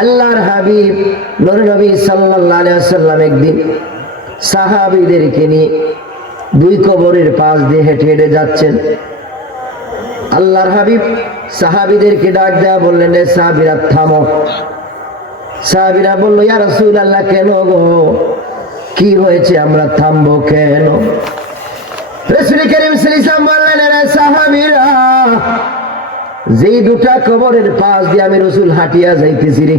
আল্লাহর হাবিব নূর নবী ওয়াসাল্লাম একদিন সাহাবীদেরকে নিয়ে দুই কবরের পাশ দিয়ে হেঁটে হেঁটে যাচ্ছেন। আল্লাহর হাবিব সাহাবীদেরকে ডাক দেয়া বললেন রে সাহাবীরা, থামো। সাহাবীরা বলল, ইয়া রাসূলুল্লাহ, কেন গো? কি হয়েছে? আমরা থামবো কেন? রসুল করিম সাহাবীরা যেই দুটা কবরের পাশ দিয়ে আমি রসুল হাঁটিয়া যাইতেছি রে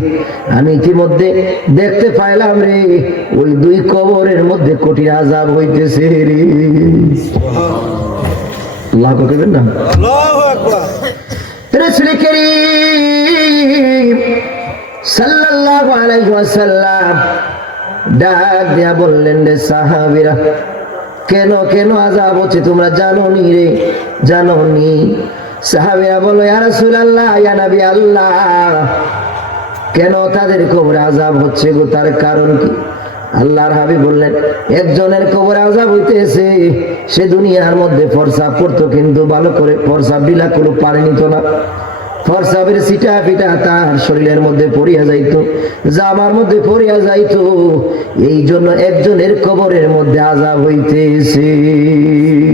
আমি ইতিমধ্যে দেখতে পাইলাম রে ওই দুই কবরের মধ্যে কোটি আজাব হইতেছে রে। আল্লাহ করবেন না? রসুল করিম সাল্লাল্লাহু আলাইহি ওয়াসাল্লাম ডাক দিয়া বললেন রে সাহাবীরা কেন কেন আজাব হচ্ছে তোমরা জানো নি রে? জানো নি সাহাবীরা বলো ইয়া রাসূলুল্লাহ, ইয়া নবী আল্লাহ, কেন তাদের কবরে আজাব হচ্ছে গো? তার কারণ কি? আল্লাহর হাবিব বললেন, একজনের কবরে আজাব হইতেছে, সে দুনিয়ার মধ্যে ফরসা পড়তো, কিন্তু ভালো করে ফরসা বিলা কোনো পানি নিত না। ফরসাবের সিটা পিটা তার শরীরের মধ্যে পড়িয়া যাইত, জামার মধ্যে পড়িয়া যাইত, এই জন্য একজনের কবরের মধ্যে আজাব হইতেছে।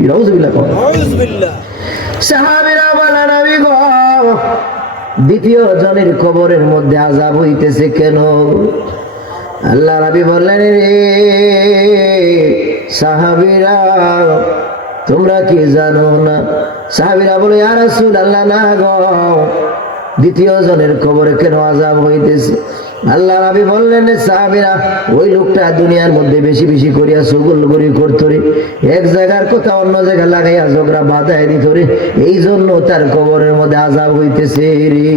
রউজুবিল্লাহ কও। সাহাবীরা বলেন আমি গো, দ্বিতীয় জনের কবরের মধ্যে আজাব হইতেছে কেন? আল্লাহ রাবি বললেন রে সাহাবীরা, তোমরা কি জানো না? সাহাবিরা বলে আর রাসূল আল্লাহ না গো, দ্বিতীয় জনের কবরে কেন আজাব হইতেছে? আল্লাহ রাবি বললেন, সাহাবীরা, ওই লোকটা দুনিয়ার মধ্যে বেশি বেশি করিয়া সুগুল গড়ি করতো রে। এক জায়গার কথা অন্য জায়গায় লাগাইয়া ঝগড়া বাধায় দিত রে এই জন্য তার কবরের মধ্যে আজাব হইতেছে রে।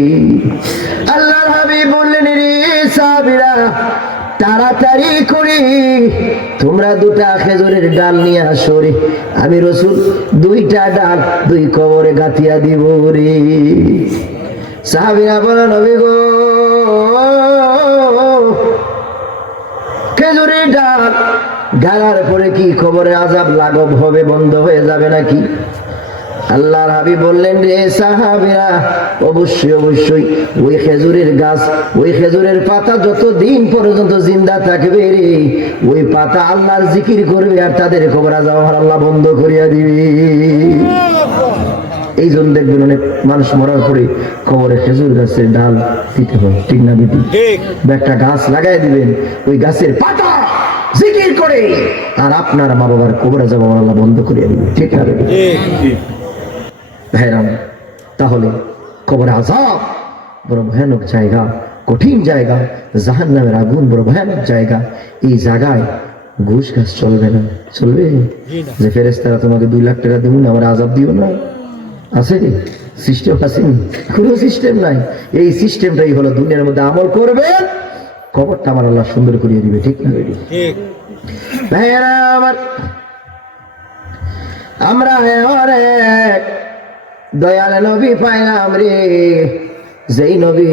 আল্লাহ হাবিব বললেন, রে সাহাবীরা, তাড়াতাড়ি তোমরা দুটা খেজুরের ডাল নিয়ে আসো রে। আমি রসুল, দুইটা ডাল দুই কবরে গাঁথিয়া দিব রে। সাহাবিরা বলো নবী গো, খেজুরের ডাল গালার পরে কি খবরে আজাব লাগব হবে বন্ধ হয়ে যাবে নাকি? আল্লাহর হাবি বললেন রে সাহাবিরা অবশ্যই অবশ্যই ওই খেজুরের গাছ ওই খেজুরের পাতা যত দিন পর্যন্ত জিন্দা থাকবে রে ওই পাতা আল্লাহর জিকির করবে আর তাদের খবর আজাব আল্লাহ বন্ধ করিয়া দিবে। এই জন্য দেখবেন অনেক মানুষ মরার পরে খবরে খেজুর গাছের ডাল দিতে হয় ঠিক না দিদি একটা গাছ লাগাই দিবেন ওই গাছের পাতা জিকির করে। আর আপনার মা বাবার কবরে যাব আল্লাহ বন্ধ করিয়া দিবে। ঠিক না ভাইরাম তাহলে কবরে আজাব বড় ভয়ানক জায়গা কঠিন জায়গা জাহান নামের আগুন বড় ভয়ানক জায়গা। এই জায়গায় ঘুষ গাছ চলবে না। চলবে? যে ফেরেস্তারা তোমাকে দুই লাখ টাকা দেবো না আমার আজাব দিও না। আছে সিস্টেম আছে কোনো সিস্টেম নাই। এই সিস্টেমটাই হলো দুনিয়ার মধ্যে আমল করবে। কবরটা আমার আল্লাহ সুন্দর করিয়ে দিবে ঠিক না? ভাইয়েরা আমার আমরা দয়াল নবী পাইলাম রে যেই নবী